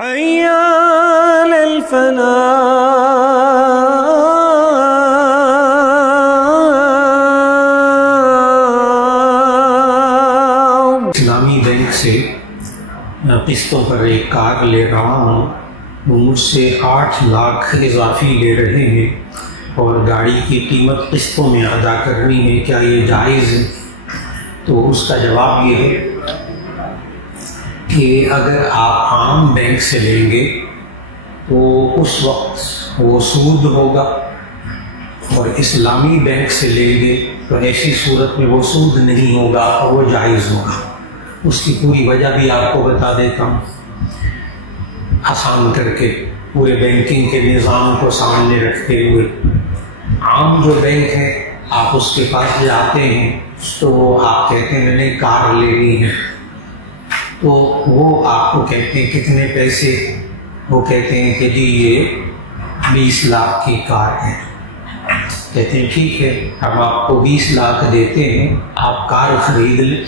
حي على الفلاح۔ اسلامی بینک سے قسطوں پر ایک کار لے رہا ہوں، وہ مجھ سے 8 لاکھ اضافی لے رہے ہیں اور گاڑی کی قیمت قسطوں میں ادا کرنی ہے، کیا یہ جائز ہے؟ تو اس کا جواب یہ ہے کہ اگر آپ عام بینک سے لیں گے تو اس وقت وہ سود ہوگا، اور اسلامی بینک سے لیں گے تو ایسی صورت میں وہ سود نہیں ہوگا اور وہ جائز ہوگا۔ اس کی پوری وجہ بھی آپ کو بتا دیتا ہوں آسان کر کے، پورے بینکنگ کے نظام کو سامنے رکھتے ہوئے۔ عام جو بینک ہے، آپ اس کے پاس جاتے ہیں تو وہ آپ کہتے ہیں میں نے کار لینی ہے، تو وہ آپ کو کہتے ہیں کتنے پیسے؟ وہ کہتے ہیں کہ جی یہ 20 لاکھ کی کار ہے۔ کہتے ہیں ٹھیک ہے، ہم آپ کو 20 لاکھ دیتے ہیں، آپ کار خرید لیں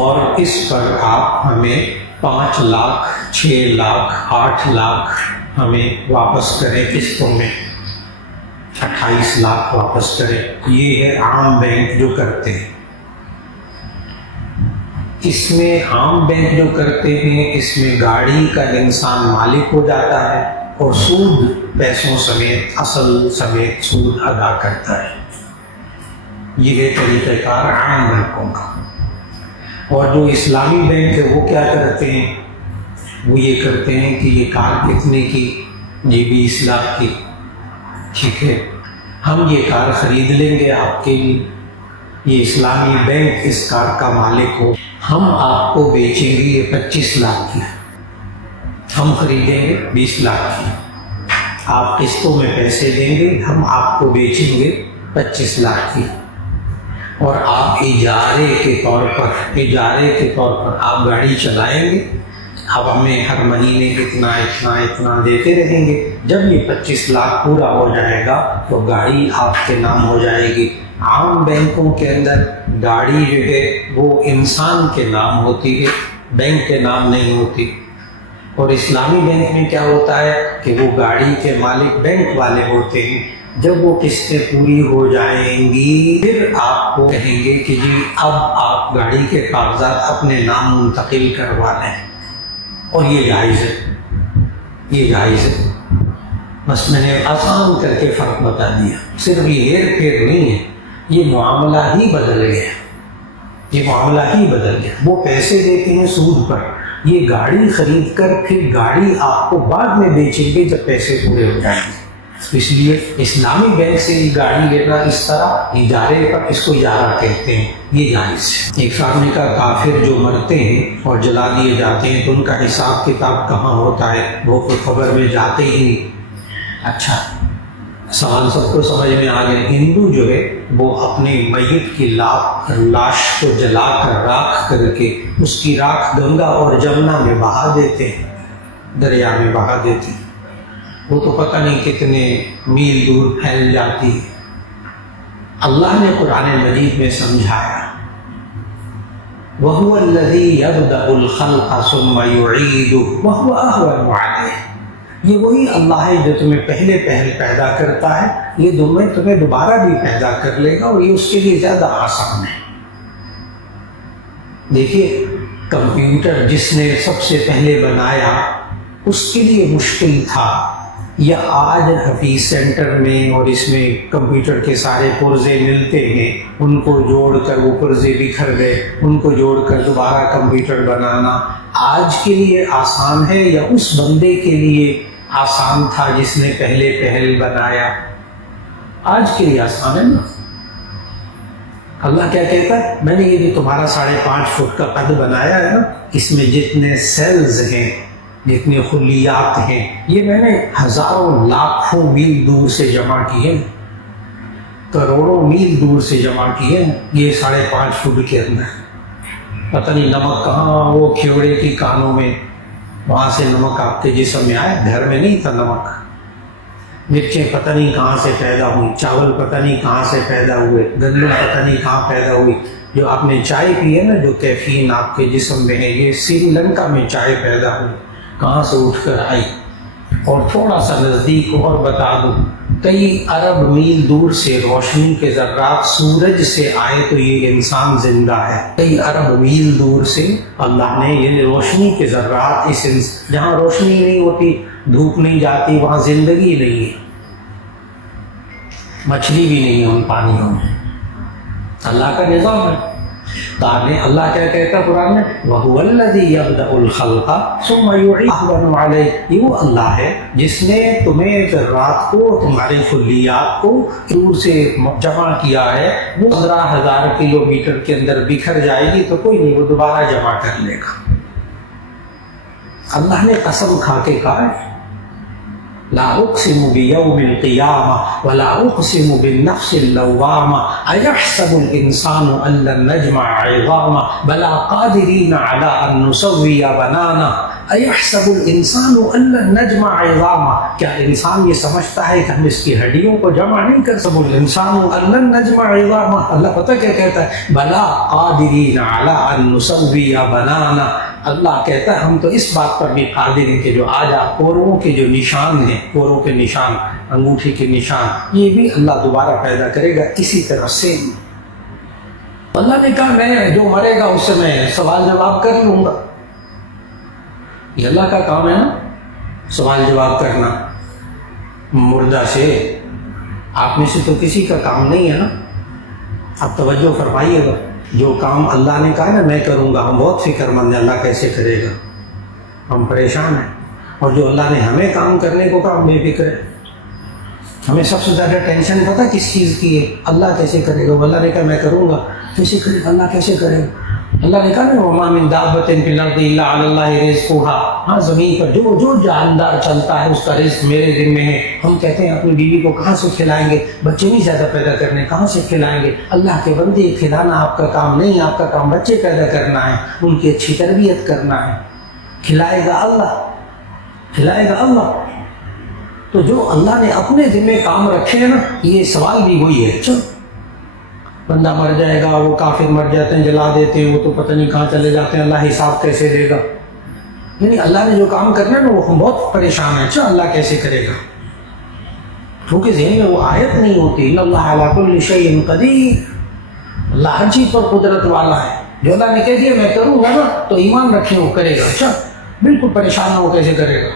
اور اس پر آپ ہمیں 5 لاکھ 6 لاکھ 8 لاکھ ہمیں واپس کریں قسطوں میں، 28 لاکھ واپس کریں۔ یہ ہے عام بینک جو کرتے ہیں۔ اس میں عام بینک جو کرتے ہیں، اس میں گاڑی کا انسان مالک ہو جاتا ہے اور سود پیسوں سمیت، اصل سمیت سود ادا کرتا ہے۔ یہ ہے طریقہ کار عام بینکوں کا۔ اور جو اسلامی بینک ہے وہ کیا کرتے ہیں؟ وہ یہ کرتے ہیں کہ یہ کار کتنے کی؟ جی 20 لاکھ کی، ٹھیک ہے، ہم یہ کار خرید لیں گے آپ کے لیے، یہ اسلامی بینک اس کار کا مالک ہو، ہم آپ کو بیچیں گے یہ 25 لاکھ کی، ہم خریدیں گے 20 لاکھ کی، آپ قسطوں میں پیسے دیں گے، ہم آپ کو بیچیں گے 25 لاکھ کی، اور آپ اجارے کے طور پر آپ گاڑی چلائیں گے، اب ہمیں ہر مہینے اتنا دیتے رہیں گے۔ جب یہ 25 لاکھ پورا ہو جائے گا تو گاڑی آپ کے نام ہو جائے گی۔ عام بینکوں کے اندر گاڑی جو ہے وہ انسان کے نام ہوتی ہے، بینک کے نام نہیں ہوتی۔ اور اسلامی بینک میں کیا ہوتا ہے کہ وہ گاڑی کے مالک بینک والے ہوتے ہیں۔ جب وہ قسطیں پوری ہو جائیں گی پھر آپ کو کہیں گے کہ جی اب آپ گاڑی کے کاغذات اپنے نام منتقل کروا لیں، اور یہ جائز ہے، یہ جائز ہے۔ بس میں نے آسان کر کے فرق بتا دیا، صرف یہ ہیر پھیر نہیں ہے، یہ معاملہ ہی بدل گیا، یہ معاملہ ہی بدل گیا۔ وہ پیسے دیتے ہیں سود پر، یہ گاڑی خرید کر پھر گاڑی آپ کو بعد میں بیچیں گے جب پیسے پورے ہو جائیں گے۔ اس لیے اسلامی بینک سے گاڑی لینا اس طرح اجارے پر، اس کو اجارہ کہتے ہیں، یہ جائز ہے۔ ایک آدمی کا کافر جو مرتے ہیں اور جلا دیے جاتے ہیں تو ان کا حساب کتاب کہاں ہوتا ہے؟ وہ کوئی خبر میں جاتے ہی نہیں۔ اچھا، سوال سب کو سمجھ میں آ گیا۔ ہندو جو ہے وہ اپنی میت کی لاش کو جلا کر راکھ کر کے اس کی راکھ گنگا اور جمنا میں بہا دیتے ہیں، دریا میں بہا دیتے ہیں، وہ تو پتہ نہیں کتنے میل دور پھیل جاتی ہے۔ اللہ نے قرآن مجید میں سمجھایا وَهُوَ الَّذِي يَبْدَأُ الْخَلْقَ ثُمَّ يُعِيدُهُ وَهُوَ أَهْوَنُ عَلَيْهِ۔ یہ وہی اللہ ہے جو تمہیں پہلے پیدا کرتا ہے، یہ تمہیں دوبارہ بھی پیدا کر لے گا، اور یہ اس کے لیے زیادہ آسان ہے۔ دیکھیے، کمپیوٹر جس نے سب سے پہلے بنایا اس کے لیے مشکل تھا، یا آج حفیظ سینٹر میں اور اس میں کمپیوٹر کے سارے پرزے ملتے ہیں، ان کو جوڑ کر وہ پرزے بکھر گئے، ان کو جوڑ کر دوبارہ کمپیوٹر بنانا آج کے لیے آسان ہے یا اس بندے کے لیے آسان تھا جس نے پہلے بنایا؟ آج کے لیے آسان ہے نا۔ اللہ کیا کہتا ہے؟ میں نے یہ جو تمہارا 5.5 فٹ کا قد بنایا ہے نا، اس میں جتنے سیلز ہیں، جتنے خلیات ہیں، یہ میں نے ہزاروں لاکھوں میل دور سے جمع کیے، کروڑوں میل دور سے جمع کیے، یہ 5.5 فٹ کے اندر۔ پتہ نہیں نمک کہاں، وہ کھیوڑے کی کانوں میں، وہاں سے نمک آپ کے جسم میں آیا، گھر میں نہیں تھا نمک۔ مرچیں پتہ نہیں کہاں سے پیدا ہوئی، چاول پتہ نہیں کہاں سے پیدا ہوئے، گندم پتہ نہیں کہاں پیدا ہوئی۔ جو آپ نے چائے پی ہے نا، جو کیفین آپ کے جسم میں ہے، یہ سری لنکا میں چائے پیدا ہوئی، کہاں سے اٹھ کر آئی. اور تھوڑا سا نزدیک اور بتا دوں، کئی ارب میل دور سے روشنی کے ذرات سورج سے آئے تو یہ انسان زندہ ہے. کئی ارب میل دور سے اللہ نے یہ روشنی کے ذرات جہاں روشنی نہیں ہوتی، دھوپ نہیں جاتی، وہاں زندگی نہیں ہے، مچھلی بھی نہیں ہے ان پانیوں میں. اللہ کا نظام ہے. اللہ کیا کہتا ہے قرآن میں، وَهُوَ الَّذِي يَبْدَأُ الْخَلْقَ ثُمَّ يُعِيدُهُ عَلَيْهِ. یہ وہ اللہ ہے جس نے تمہیں ذرات کو، تمہارے کلیات کو دور سے جمع کیا ہے. وہ 15,000 کلومیٹر کے اندر بکھر جائے گی تو کوئی نہیں، وہ دوبارہ جمع کر لے گا. اللہ نے قسم کھا کے کہا ہے، لا اقسم بیوم القیامہ ولا اقسم بالنفس اللوامہ ایحسب الانسان ان لن نجمع عظامہ بلا قادرین علی ان نسوی بنانا. ایحسب الانسان ان لن نجمع عظامہ، کیا انسان یہ سمجھتا ہے کہ ہم اس کی ہڈیوں کو جمع نہیں کر سکتے؟ الانسان ان لن نجمع عظامہ. اللہ پتہ کیا کہتا ہے، بلا قادرین علی ان نسوی بنانا. اللہ کہتا ہے ہم تو اس بات پر بھی قادر ہیں کہ جو آج آپ پوروں کے جو نشان ہیں، پوروں کے نشان، انگوٹھی کے نشان، یہ بھی اللہ دوبارہ پیدا کرے گا اسی طرح سے. اللہ نے کہا میں جو مرے گا اس سے میں سوال جواب کر لوں گا. یہ اللہ کا کام ہے نا، سوال جواب کرنا مردہ سے. آپ میں سے تو کسی کا کام نہیں ہے نا. آپ توجہ فرمائیے گا، جو کام اللہ نے کہا نا میں کروں گا، ہم بہت فکر مند ہیں اللہ کیسے کرے گا، ہم پریشان ہیں. اور جو اللہ نے ہمیں کام کرنے کو کہا ہم بے فکر ہیں. ہمیں سب سے زیادہ ٹینشن پتہ کس چیز کی ہے؟ اللہ کیسے کرے گا. اللہ نے کہا میں کروں گا، کیسے کرے گا؟ اللہ کیسے کرے گا؟ اللہ نے کہا نا وَمَا مِن دَابَّةٍ فِي الْأَرْضِ إِلَّا عَلَى اللَّهِ رِزْقُهَا. ہاں زمین پر جو جاندار چلتا ہے اس کا رزق میرے ذمے ہے. ہم کہتے ہیں اپنی بیوی کو کہاں سے کھلائیں گے، بچے نہیں زیادہ پیدا کرنے، کہاں سے کھلائیں گے؟ اللہ کے بندے کھلانا آپ کا کام نہیں، آپ کا کام بچے پیدا کرنا ہے، ان کی اچھی تربیت کرنا ہے. کھلائے گا اللہ، کھلائے گا اللہ. تو جو اللہ نے اپنے ذمے کام رکھے ہیں نا، یہ سوال بھی وہی ہے. چل بندہ مر جائے گا، وہ کافر مر جاتے ہیں جلا دیتے ہیں، وہ تو پتہ نہیں کہاں چلے جاتے ہیں، اللہ حساب کیسے دے گا؟ یعنی اللہ نے جو کام کرنا ہے نا وہ ہم بہت پریشان ہیں. اچھا اللہ کیسے کرے گا؟ کیونکہ ذہن میں وہ آیت نہیں ہوتی، ان اللہ علی کل شیء قدیر. اللہ ہر چیز پر قدرت والا ہے. جو اللہ نے کہہ دیا میں کروں گا نا تو ایمان رکھیں وہ کرے گا. اچھا بالکل پریشان ہو کیسے کرے گا؟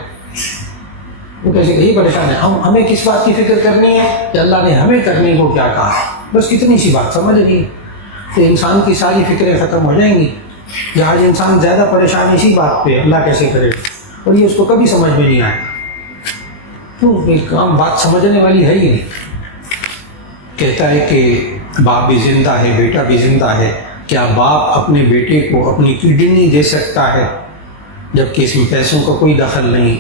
وہ کیسے یہی پریشان ہے. ہمیں کس بات کی فکر کرنی ہے کہ اللہ نے ہمیں کرنے کو کیا کہا، بس کتنی سی بات سمجھ رہی ہے تو انسان کی ساری فکریں ختم ہو جائیں گی. یہ آج انسان زیادہ پریشان اسی بات پہ اللہ کیسے کرے گا، اور یہ اس کو کبھی سمجھ میں نہیں آئے گا. کیوں؟ کام بات سمجھنے والی ہے ہی نہیں. کہتا ہے کہ باپ بھی زندہ ہے، بیٹا بھی زندہ ہے. کیا باپ اپنے بیٹے کو اپنی کڈنی دے سکتا ہے جبکہ اس میں پیسوں کا کوئی دخل نہیں؟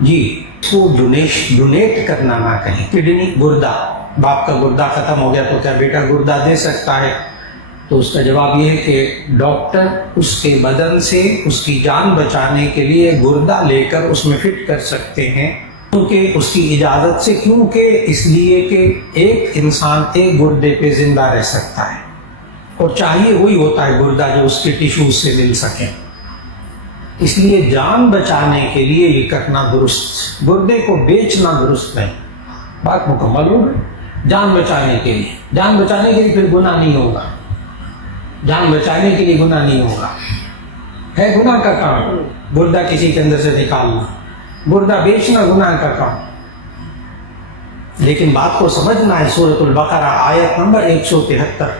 جی اس کو ڈونیٹ کرنا نہ کہیں. کڈنی، گردہ، باپ کا گردہ ختم ہو گیا تو کیا بیٹا گردہ دے سکتا ہے؟ تو اس کا جواب یہ ہے کہ ڈاکٹر اس کے بدن سے اس کی جان بچانے کے لیے گردہ لے کر اس میں فٹ کر سکتے ہیں، کیونکہ اس کی اجازت سے. کیونکہ اس لیے کہ ایک انسان ایک گردے پہ زندہ رہ سکتا ہے، اور چاہیے وہی ہوتا ہے گردہ جو اس کے ٹیشوز سے مل سکے. اس لیے جان بچانے کے لیے یہ کرنا درست، گردے کو بیچنا درست نہیں. بات مکمل ہو گئی. جان بچانے کے لیے، جان بچانے کے لیے پھر گناہ نہیں ہوگا، جان بچانے کے لیے گناہ نہیں ہوگا. ہے گناہ کا کام گردہ کسی کے اندر سے نکالنا، گردہ بیچنا گناہ کا کام. لیکن بات کو سمجھنا ہے. سورۃ البقرہ آیت نمبر 173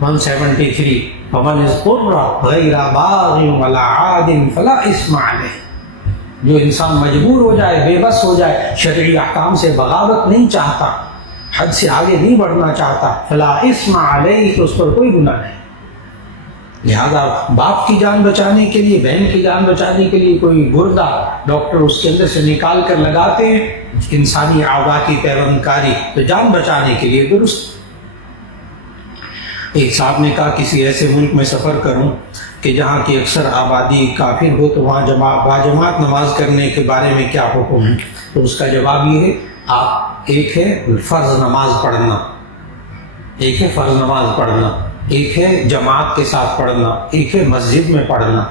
173 فَمَنِ اضْطُرَّ غَيْرَ بَاغٍ وَلَا عَادٍ فَلَا إِثْمَ عَلَيْهِ. جو انسان مجبور ہو جائے، بے بس ہو جائے، شرعی احکام سے بغاوت نہیں چاہتا، حد سے آگے نہیں بڑھنا چاہتا، فلا اسم علیہ، تو اس پر کوئی گناہ نہیں. لہذا باپ کی جان بچانے کے لیے، بہن کی جان بچانے کے لیے کوئی گردہ ڈاکٹر اس کے اندر سے نکال کر لگاتے ہیں، انسانی اعضاء کی پیوندکاری، تو جان بچانے کے لیے درست. ایک صاحب نے کہا کسی ایسے ملک میں سفر کروں کہ جہاں کی اکثر آبادی کافر ہو تو وہاں باجماعت نماز کرنے کے بارے میں کیا حکم ہے؟ تو اس کا جواب یہ ہے، آپ ایک ہے فرض نماز پڑھنا، ایک ہے فرض نماز پڑھنا، ایک ہے جماعت کے ساتھ پڑھنا، ایک ہے مسجد میں پڑھنا.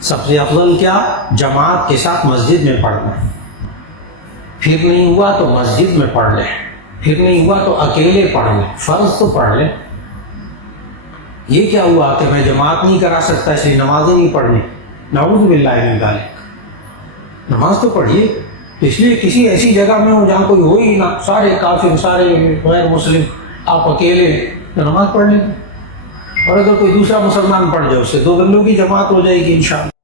سب سے افضل کیا؟ جماعت کے ساتھ مسجد میں پڑھنا. پھر نہیں ہوا تو مسجد میں پڑھ لیں, پھر نہیں ہوا تو اکیلے پڑھ لیں, فرض تو پڑھ لیں. یہ کیا ہوا کہ میں جماعت نہیں کرا سکتا اس لیے نمازیں نہیں پڑھنی؟ نعوذ باللہ من ذالک. نماز تو پڑھیے, اس لیے کسی ایسی جگہ میں ہو جہاں کوئی ہو ہی نہ, سارے کافر, سارے غیر مسلم, آپ اکیلے تو نماز پڑھ لیں. اور اگر کوئی دوسرا مسلمان پڑھ جائے اس سے 2 بندوں کی جماعت ہو جائے گی انشاءاللہ.